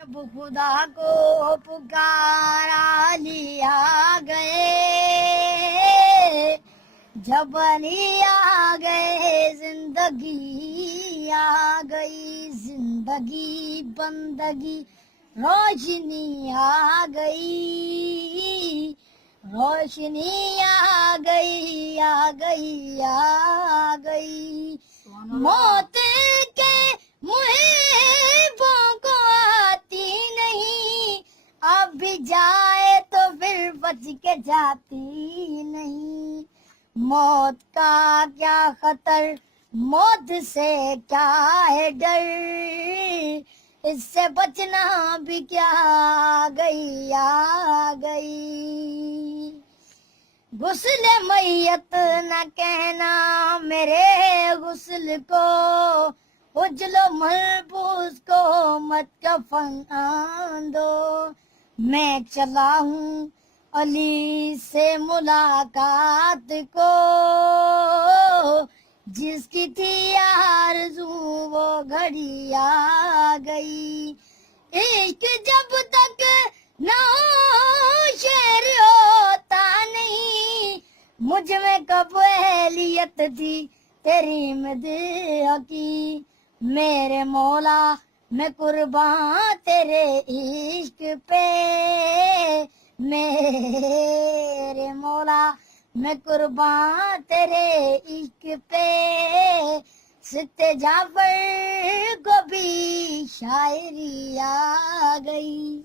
جب خدا کو پکارا لیا گئے، جب علی آ گئے زندگی آ گئی، زندگی بندگی روشنی آ گئی، روشنی آ گئی آ گئی آ گئی، موت کے محبوں کو آتی نہیں، اب بھی جائے تو پھر بچ کے جاتی نہیں، موت کا کیا خطر، موت سے کیا ہے ڈر، اس سے بچنا بھی کیا آ گئی آ گئی، غسل میت نہ کہنا میرے غسل کو، اجل و ملبوس کو مت کفن دو، میں چلا ہوں علی سے ملاقات کو، جس کی تھی آرزو وہ گھڑی آ گئی، عشق جب تک نہ ہو شعر ہوتا نہیں، مجھ میں کب اہلیت تھی تیری مدح کی، میرے مولا میں قربان تیرے عشق پہ، میرے مولا میں قربان تیرے عشق پہ، ستے جعفر کو بھی شاعری آ گئی۔